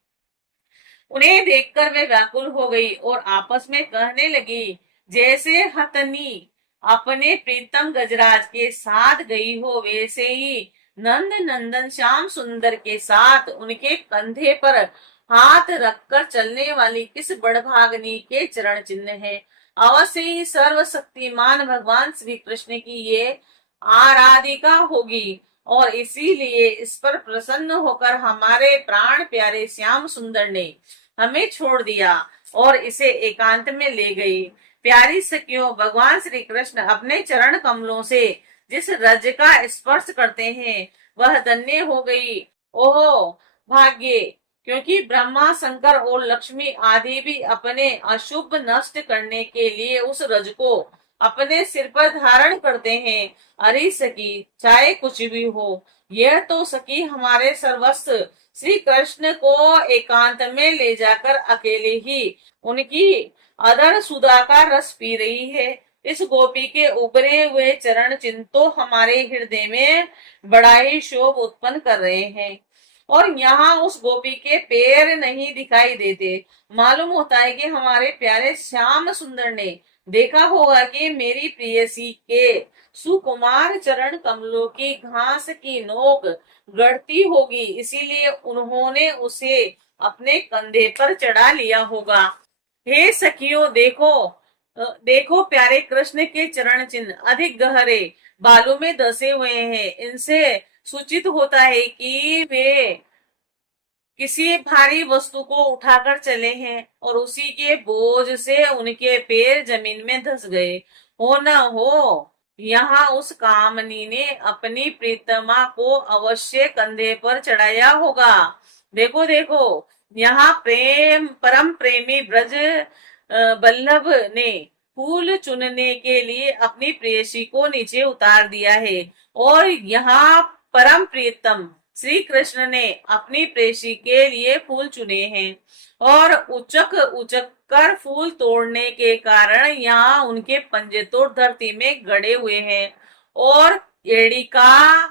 उन्हें देखकर वे व्याकुल हो गई और आपस में कहने लगी, जैसे हथनी अपने प्रीतम गजराज के साथ गई हो, वैसे ही नंद नंदन श्याम सुंदर के साथ उनके कंधे पर हाथ रखकर चलने वाली किस बड़भागनी के चरण चिन्ह है। अवश्य ही सर्वशक्तिमान भगवान श्री कृष्ण की ये आराधिका होगी और इसीलिए इस पर प्रसन्न होकर हमारे प्राण प्यारे श्याम सुंदर ने हमें छोड़ दिया और इसे एकांत में ले गई। प्यारी सखियों, भगवान श्री कृष्ण अपने चरण कमलों से जिस रज का स्पर्श करते हैं वह धन्य हो गई। ओहो भाग्य, क्योंकि ब्रह्मा शंकर और लक्ष्मी आदि भी अपने अशुभ नष्ट करने के लिए उस रज को अपने सिर पर धारण करते हैं। अरे सखी, चाहे कुछ भी हो, यह तो सखी हमारे सर्वस्व श्री कृष्ण को एकांत में ले जाकर अकेले ही उनकी अदर सुधा का रस पी रही है। इस गोपी के उभरे हुए चरण चिन्ह तो हमारे हृदय में बड़ा ही शोभ उत्पन्न कर रहे हैं और यहाँ उस गोपी के पैर नहीं दिखाई देते। मालूम होता है कि हमारे प्यारे श्याम सुंदर ने देखा होगा कि मेरी प्रियसी के सुकुमार चरण कमलों की घास की नोक गढ़ती होगी, इसीलिए उन्होंने उसे अपने कंधे पर चढ़ा लिया होगा। हे सखियों, देखो देखो, प्यारे कृष्ण के चरण चिन्ह अधिक गहरे बालों में धसे हुए हैं। इनसे सूचित होता है कि वे किसी भारी वस्तु को उठाकर चले हैं और उसी के बोझ से उनके पैर जमीन में धस गए हो। न हो यहाँ उस कामनी ने अपनी प्रीतमा को अवश्य कंधे पर चढ़ाया होगा। देखो देखो, यहाँ प्रेम परम प्रेमी ब्रज बल्लभ ने फूल चुनने के लिए अपनी प्रेयसी को नीचे उतार दिया है और यहाँ परम प्रीतम श्री कृष्ण ने अपनी प्रेयसी के लिए फूल चुने हैं और उचक उचक कर फूल तोड़ने के कारण यहाँ उनके पंजे तो धरती में गड़े हुए हैं और एड़ी का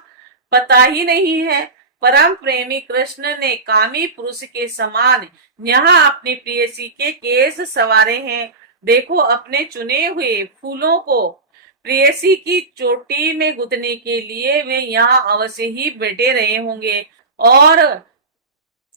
पता ही नहीं है। परम प्रेमी कृष्ण ने कामी पुरुष के समान यहाँ अपनी प्रेयसी के केस सवारे हैं। देखो, अपने चुने हुए फूलों को प्रेयसी की चोटी में गुथने के लिए वे यहाँ अवश्य ही बैठे रहे होंगे। और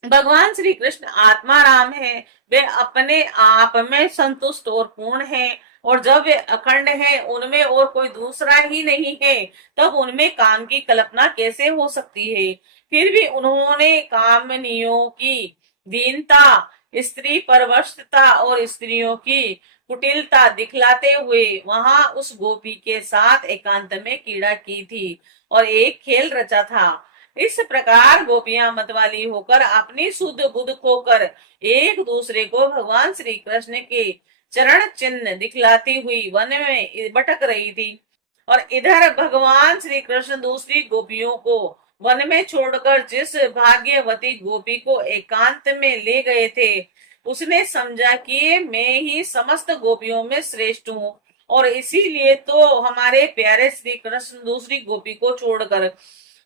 भगवान श्री कृष्ण आत्मा राम है, वे अपने आप में संतुष्ट और पूर्ण हैं और जब वे अखंड हैं, उनमें और कोई दूसरा ही नहीं है, तब उनमें काम की कल्पना कैसे हो सकती है। फिर भी उन्होंने कामनियों की दीनता, स्त्री परवशता और स्त्रियों की कुटिलता दिखलाते हुए वहां उस गोपी के साथ एकांत में क्रीड़ा की थी और एक खेल रचा था। इस प्रकार गोपियां मतवाली होकर अपनी शुद्ध बुद्ध खोकर एक दूसरे को भगवान श्री कृष्ण के चरण चिन्ह दिखलाती हुई वन में भटक रही थी और इधर भगवान श्री कृष्ण दूसरी गोपियों को वन में छोड़कर जिस भाग्यवती गोपी को एकांत में ले गए थे, उसने समझा कि मैं ही समस्त गोपियों में श्रेष्ठ हूँ और इसीलिए तो हमारे प्यारे श्री कृष्ण दूसरी गोपी को छोड़कर,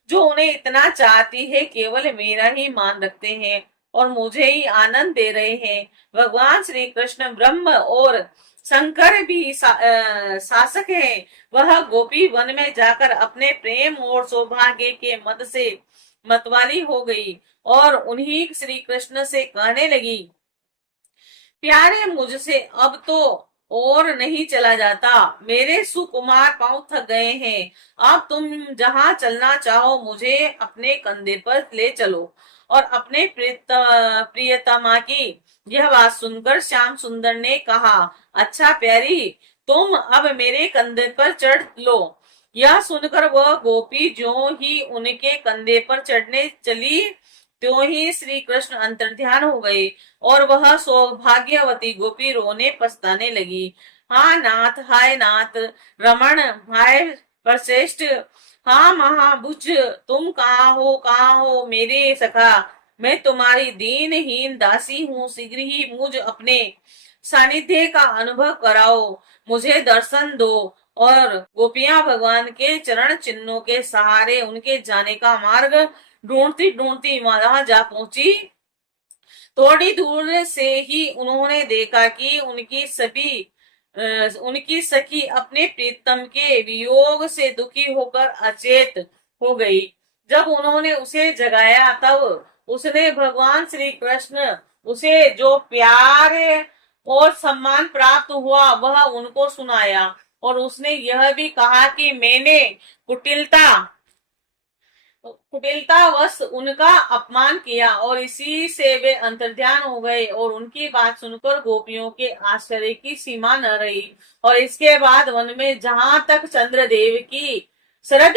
जो उन्हें इतना चाहती है, केवल मेरा ही मान रखते हैं और मुझे ही आनंद दे रहे हैं। भगवान श्री कृष्ण ब्रह्म और शंकर भी शासक हैं। वह गोपी वन में जाकर अपने प्रेम और सौभाग्य के मद से मतवाली हो गई और उन्हीं श्री कृष्ण से कहने लगी, प्यारे, मुझसे अब तो और नहीं चला जाता, मेरे सुकुमार पांव थक गए हैं। अब तुम जहां चलना चाहो मुझे अपने कंधे पर ले चलो। और अपने प्रियतमा की यह बात सुनकर श्याम सुंदर ने कहा, अच्छा प्यारी, तुम अब मेरे कंधे पर चढ़ लो। यह सुनकर वह गोपी जो ही उनके कंधे पर चढ़ने चली, त्यों ही श्री कृष्ण अंतर्ध्यान हो गए और वह सौभाग्यवती गोपी रोने पछताने लगी। हाँ नाथ, हाय नाथ रमण, हाय परश्रेष्ठ, हाँ महाभुज, तुम कहाँ हो मेरे सखा। मैं तुम्हारी दीनहीन दासी हूँ, शीघ्र ही मुझ अपने सानिध्य का अनुभव कराओ, मुझे दर्शन दो। और गोपियां भगवान के चरण चिन्हों के सहारे उनके जाने का मार्ग ढूंढती ढूंढती वहां जा पहुंची। थोड़ी दूर से ही उन्होंने देखा कि उनकी सखी अपने प्रीतम के वियोग से दुखी होकर अचेत हो गई। जब उन्होंने उसे जगाया तब उसने भगवान श्री कृष्ण उसे जो प्यार और सम्मान प्राप्त हुआ वह उनको सुनाया, और उसने यह भी कहा कि मैंने कुटिलता कुटिलतावश उनका अपमान किया, और इसी से वे अंतर्ध्यान हो गए। और उनकी बात सुनकर गोपियों के आश्चर्य की सीमा न रही। और इसके बाद वन में जहां तक चंद्रदेव की शरद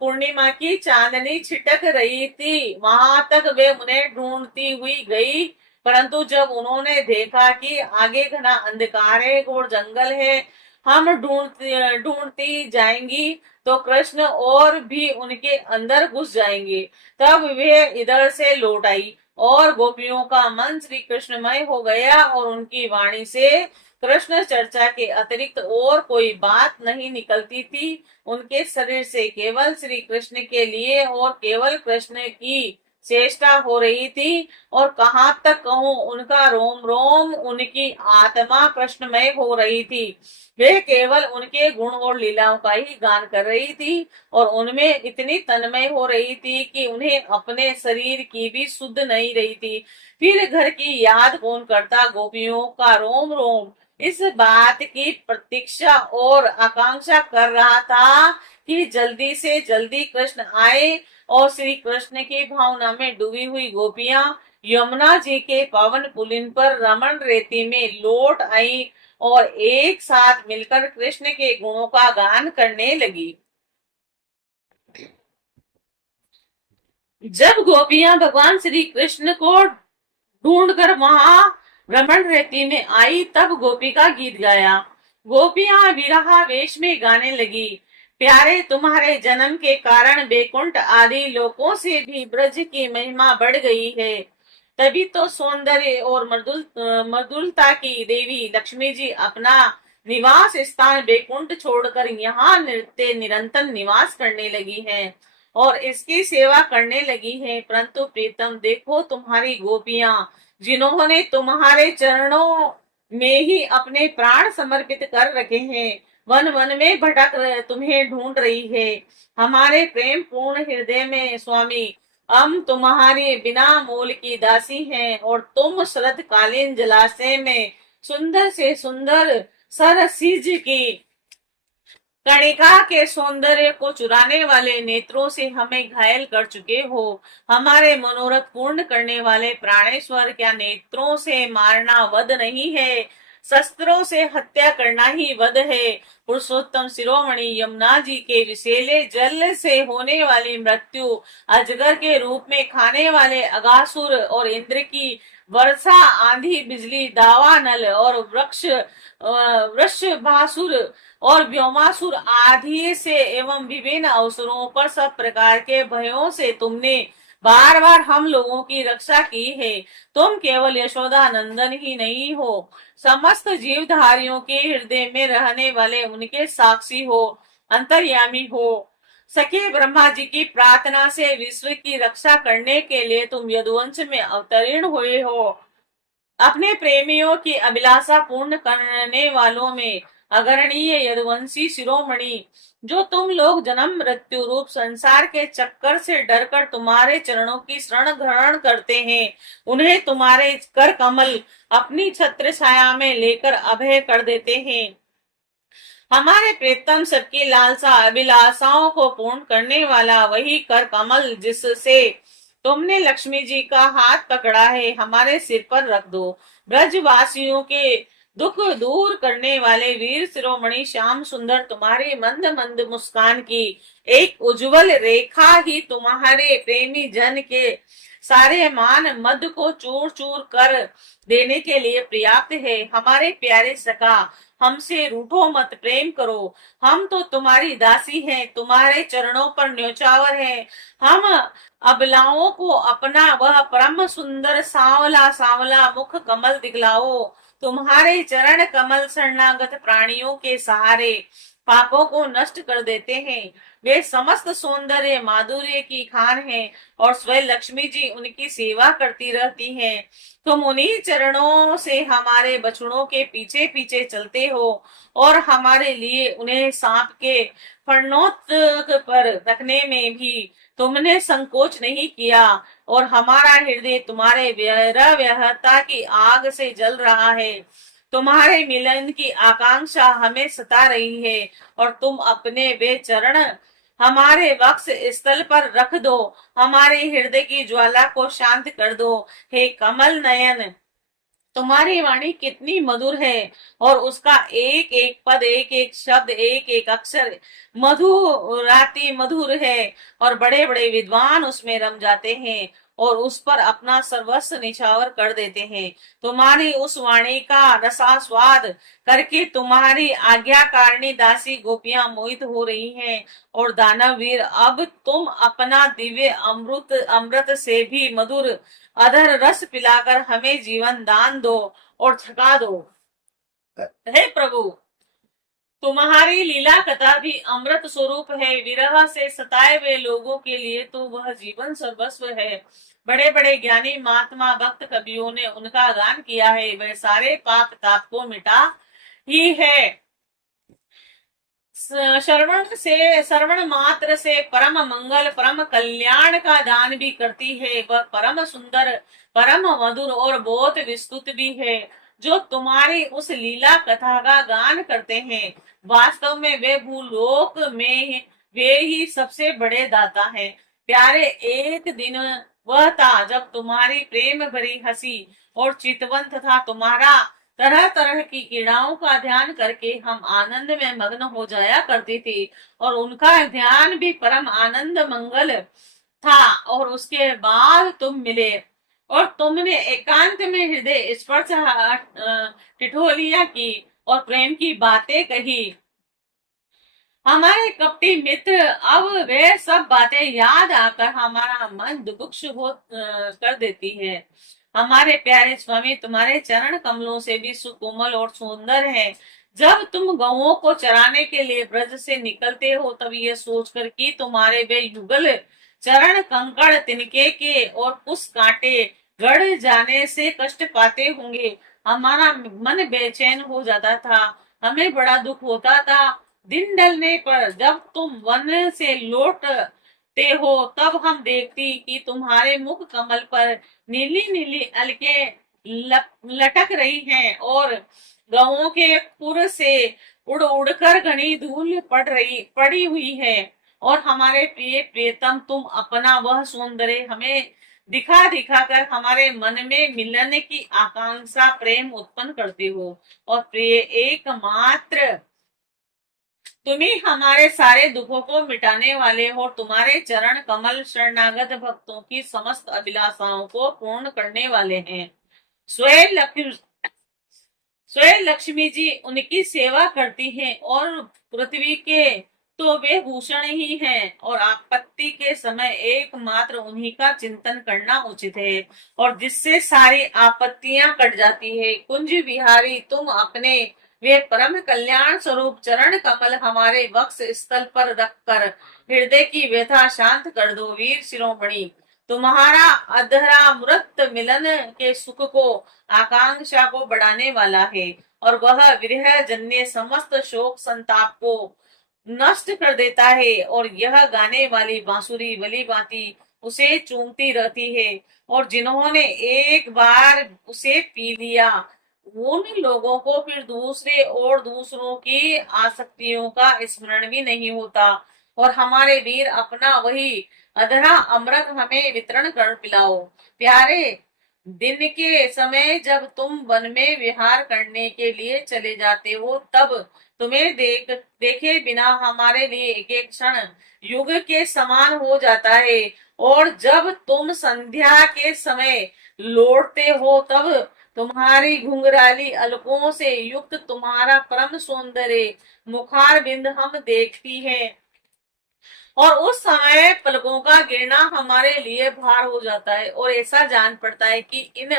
पूर्णिमा की चांदनी छिटक रही थी वहां तक वे उन्हें ढूंढती हुई गई। परंतु जब उन्होंने देखा कि आगे घना अंधकार है, घोर जंगल है, हम ढूंढती ढूंढती जाएंगी तो कृष्ण और भी उनके अंदर घुस जाएंगे, तब वे इधर से लौट आई। और गोपियों का मन श्री कृष्णमय हो गया, और उनकी वाणी से कृष्ण चर्चा के अतिरिक्त और कोई बात नहीं निकलती थी। उनके शरीर से केवल श्री कृष्ण के लिए और केवल कृष्ण की चेष्टा हो रही थी। और कहाँ तक कहूँ, उनका रोम रोम, उनकी आत्मा कृष्णमय हो रही थी। वे केवल उनके गुण और लीलाओं का ही गान कर रही थी, और उनमें इतनी तन्मय हो रही थी कि उन्हें अपने शरीर की भी सुध नहीं रही थी। फिर घर की याद कौन करता। गोपियों का रोम रोम इस बात की प्रतीक्षा और आकांक्षा कर रहा था कि जल्दी से जल्दी कृष्ण आए। और श्री कृष्ण की भावना में डूबी हुई गोपियां यमुना जी के पावन पुलिन पर रमण रेती में लौट आई और एक साथ मिलकर कृष्ण के गुणों का गान करने लगी। जब गोपियां भगवान श्री कृष्ण को ढूंढकर वहां भ्रमण रेती में आई तब गोपी का गीत गाया। गोपियां विरहा वेश में गाने लगी। प्यारे, तुम्हारे जन्म के कारण बैकुंठ आदि लोकों से भी ब्रज की महिमा बढ़ गई है। तभी तो सौंदर्य और मृदुलता की देवी लक्ष्मी जी अपना निवास स्थान बैकुंठ छोड़कर यहाँ नृत्य निरंतर निवास करने लगी हैं और इसकी सेवा करने लगी हैं। परंतु प्रीतम, देखो तुम्हारी गोपियां जिन्होंने तुम्हारे चरणों में ही अपने प्राण समर्पित कर रखे हैं, वन वन में भटक तुम्हें ढूंढ रही है। हमारे प्रेम पूर्ण हृदय में स्वामी, हम तुम्हारे बिना मोल की दासी हैं और तुम शरतकालीन जलाशय में सुंदर से सुंदर सरसीज की कणिका के सौंदर्य को चुराने वाले नेत्रों से हमें घायल कर चुके हो। हमारे मनोरथ पूर्ण करने वाले प्राणेश्वर, क्या नेत्रों से मारना वध नहीं है? शस्त्रों से हत्या करना ही वध है। पुरुषोत्तम शिरोमणि यमुना जी के विषैले जल से होने वाली मृत्यु, अजगर के रूप में खाने वाले अगासुर और इंद्र की वर्षा, आंधी, बिजली, दावानल और वृषभासुर और व्योमासुर आदि से एवं विभिन्न अवसरों पर सब प्रकार के भयों से तुमने बार बार हम लोगों की रक्षा की है। तुम केवल यशोदा नंदन ही नहीं हो, समस्त जीवधारियों के हृदय में रहने वाले उनके साक्षी हो, अंतर्यामी हो। सखे ब्रह्मा जी की प्रार्थना से विश्व की रक्षा करने के लिए तुम यदुवंश में अवतीर्ण हुए हो। अपने प्रेमियों की अभिलाषा पूर्ण करने वालों में अग्रणीय यदुवंशी शिरोमणि, जो तुम लोग जन्म मृत्यु रूप संसार के चक्कर से डरकर तुम्हारे चरणों की शरण ग्रहण करते हैं, उन्हें तुम्हारे कर कमल अपनी छत्र छाया में लेकर अभय कर देते हैं। हमारे प्रीतम, सबकी लालसा अभिलाषाओं को पूर्ण करने वाला वही कर कमल जिससे तुमने लक्ष्मी जी का हाथ पकड़ा है, हमारे सिर पर रख दो। ब्रजवासियों के दुख दूर करने वाले वीर शिरोमणि श्याम सुंदर, तुम्हारी मंद मंद मुस्कान की एक उज्जवल रेखा ही तुम्हारे प्रेमी जन के सारे मान मद को चूर चूर कर देने के लिए पर्याप्त है। हमारे प्यारे सखा, हमसे रूठो मत, प्रेम करो। हम तो तुम्हारी दासी हैं, तुम्हारे चरणों पर न्योछावर हैं। हम अबलाओं को अपना वह परम सुंदर सांवला सांवला मुख कमल दिखलाओ। तुम्हारे चरण कमल शरणागत प्राणियों के सहारे पापों को नष्ट कर देते हैं। वे समस्त सौंदर्य माधुर्य की खान हैं और स्वयं लक्ष्मी जी उनकी सेवा करती रहती हैं। तुम उन्हीं चरणों से हमारे बछड़ों के पीछे पीछे चलते हो और हमारे लिए उन्हें सांप के फरनों पर रखने में भी तुमने संकोच नहीं किया और हमारा हृदय तुम्हारे विरह व्यहता की आग से जल रहा है। तुम्हारे मिलन की आकांक्षा हमें सता रही है और तुम अपने वे चरण हमारे वक्ष स्थल पर रख दो, हमारे हृदय की ज्वाला को शांत कर दो। हे कमल नयन, तुम्हारी वाणी कितनी मधुर है और उसका एक एक पद, एक एक शब्द, एक एक अक्षर मधुराति मधुर है और बड़े बड़े विद्वान उसमें रम जाते हैं और उस पर अपना सर्वस्व निछावर कर देते हैं। तुम्हारी उस वाणी का रसास्वाद करके तुम्हारी आज्ञाकारिणी दासी गोपियां मोहित हो रही हैं और दानवीर, अब तुम अपना दिव्य अमृत अमृत से भी मधुर अधर रस पिलाकर हमें जीवन दान दो और थका दो। हे प्रभु, तुम्हारी लीला कथा भी अमृत स्वरूप है। विरह से सताए हुए लोगों के लिए तो वह जीवन सर्वस्व है। बड़े बड़े ज्ञानी महात्मा भक्त कवियों ने उनका गान किया है। वह सारे पाप ताप को मिटा ही है। श्रवण मात्र से परम मंगल परम कल्याण का दान भी करती है। वह परम सुंदर परम मधुर और बहुत विस्तृत भी है। जो तुम्हारी उस लीला कथा का गान करते हैं, वास्तव में वे भूलोक में वे ही सबसे बड़े दाता हैं। प्यारे, एक दिन वह था जब तुम्हारी प्रेम भरी हंसी और चितवन तथा तुम्हारा तरह तरह की क्रीड़ाओं का ध्यान करके हम आनंद में मग्न हो जाया करती थी और उनका ध्यान भी परम आनंद मंगल था। और उसके बाद तुम मिले और तुमने एकांत में हृदय स्पर्श ठिठोलियां की और प्रेम की बातें कही। हमारे कपटी मित्र, अब वे सब बातें याद आकर हमारा मन दुभुक्ष हो कर देती है। हमारे प्यारे स्वामी, तुम्हारे चरण कमलों से भी सुकोमल और सुंदर हैं। जब तुम गौओं को चराने के लिए ब्रज से निकलते हो, तब ये सोचकर कि तुम्हारे वे युगल चरण कंकड़ तिनके के और कुछ कांटे गड़ जाने से कष्ट पाते होंगे, हमारा मन बेचैन हो जाता था। हमें बड़ा दुख होता था। दिन ढलने पर जब तुम वन से लौटते हो, तब हम देखती कि तुम्हारे मुख कमल पर नीली नीली अलके लटक रही हैं और गवों के खुर से उड़ उड़कर घनी धूल पड़ी हुई है। और हमारे प्रिय प्रियतम, तुम अपना वह सौंदर्य हमें दिखा दिखा कर हमारे मन में मिलने की आकांक्षा प्रेम उत्पन्न करते हो। और प्रिय, एकमात्र तुम्ही हमारे सारे दुखों को मिटाने वाले हो। तुम्हारे चरण कमल शरणागत भक्तों की समस्त अभिलाषाओं को पूर्ण करने वाले हैं। स्वयं लक्ष्मी जी उनकी सेवा करती हैं और पृथ्वी के तो वे भूषण ही हैं और आपत्ति के समय एकमात्र उन्हीं का चिंतन करना उचित है और जिससे सारी आपत्तियां कट जाती है। कुंज विहारी, तुम अपने वे परम कल्याण स्वरूप चरण कमल हमारे वक्ष स्थल पर रखकर हृदय की व्यथा शांत कर दो। वीर शिरोमणि, तुम्हारा अधरामृत मिलन के सुख को आकांक्षा को बढ़ाने वाला है और वह विरह जन्य समस्त शोक संताप को नष्ट कर देता है। और यह गाने वाली बांसुरी भली भांति उसे चूमती रहती है और जिन्होंने एक बार उसे पी लिया, उन लोगों को फिर दूसरे और दूसरों की आसक्तियों का स्मरण भी नहीं होता। और हमारे वीर, अपना वही अधरा अमृत हमें वितरण कर पिलाओ। प्यारे, दिन के समय जब तुम वन में विहार करने के लिए चले जाते हो, तब तुम्हें देखे बिना हमारे लिए एक एक क्षण युग के समान हो जाता है। और जब तुम संध्या के समय लौटते हो, तब तुम्हारी घुंघराली अलकों से युक्त तुम्हारा परम सौंदर्य मुखार बिंद हम देखती हैं। और उस समय पलकों का गिरना हमारे लिए भार हो जाता है, और ऐसा जान पड़ता है कि इन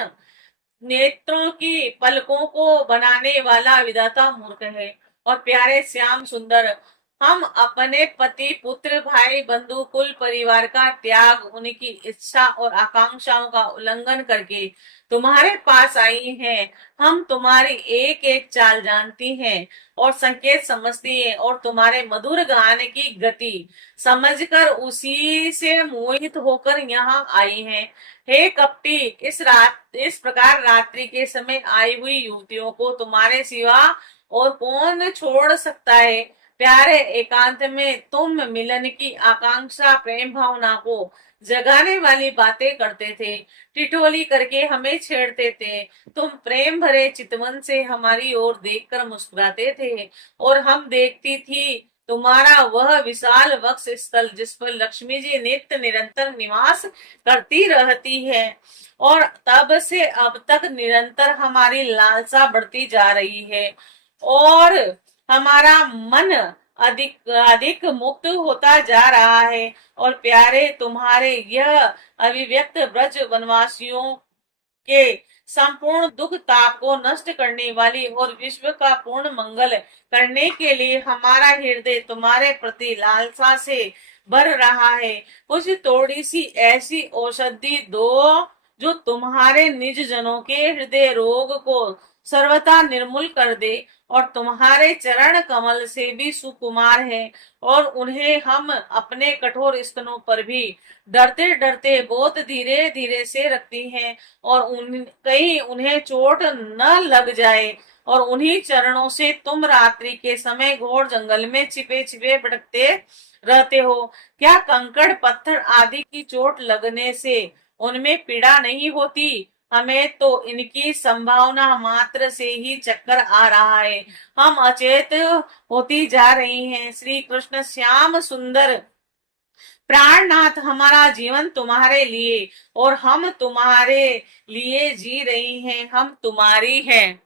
नेत्रों की पलकों को बनाने वाला विधाता मूर्ख है। और प्यारे श्याम सुंदर, हम अपने पति पुत्र भाई बंधु कुल परिवार का त्याग, उनकी इच्छा और आकांक्षाओं का उल्लंघन करके तुम्हारे पास आई हैं। हम तुम्हारी एक एक चाल जानती हैं और संकेत समझती हैं, और तुम्हारे मधुर गाने की गति समझकर उसी से मोहित होकर यहाँ आई हैं। हे कपटी, इस प्रकार रात्रि के समय आई हुई युवतियों को तुम्हारे सिवा और कौन छोड़ सकता है। प्यारे एकांत में तुम मिलन की आकांक्षा प्रेम भावना को जगाने वाली बातें करते थे, टिटोली करके हमें छेड़ते थे। तुम प्रेम भरे चितवन से हमारी ओर देखकर मुस्कुराते थे, और हम देखती थी तुम्हारा वह विशाल वक्ष स्थल जिस पर लक्ष्मी जी नित्य निरंतर निवास करती रहती है। और तब से अब तक निरंतर हमारी लालसा बढ़ती जा रही है, और हमारा मन अधिक अधिक मुक्त होता जा रहा है। और प्यारे, तुम्हारे यह अभिव्यक्त ब्रज वनवासियों के संपूर्ण दुख ताप को नष्ट करने वाली और विश्व का पूर्ण मंगल करने के लिए हमारा हृदय तुम्हारे प्रति लालसा से भर रहा है। कुछ थोड़ी सी ऐसी औषधि दो जो तुम्हारे निज जनों के हृदय रोग को सर्वथा निर्मूल कर दे, और तुम्हारे चरण कमल से भी सुकुमार है, और उन्हें हम अपने कठोर स्तनों पर भी डरते डरते बहुत धीरे धीरे से रखती हैं, और कहीं उन्हें चोट न लग जाए। और उन्हीं चरणों से तुम रात्रि के समय घोर जंगल में छिपे छिपे भटकते रहते हो। क्या कंकड़ पत्थर आदि की चोट लगने से उनमें पीड़ा नहीं होती? हमें तो इनकी संभावना मात्र से ही चक्कर आ रहा है। हम अचेत होती जा रही हैं। श्री कृष्ण श्याम सुंदर प्राणनाथ, हमारा जीवन तुम्हारे लिए और हम तुम्हारे लिए जी रही हैं। हम तुम्हारी हैं।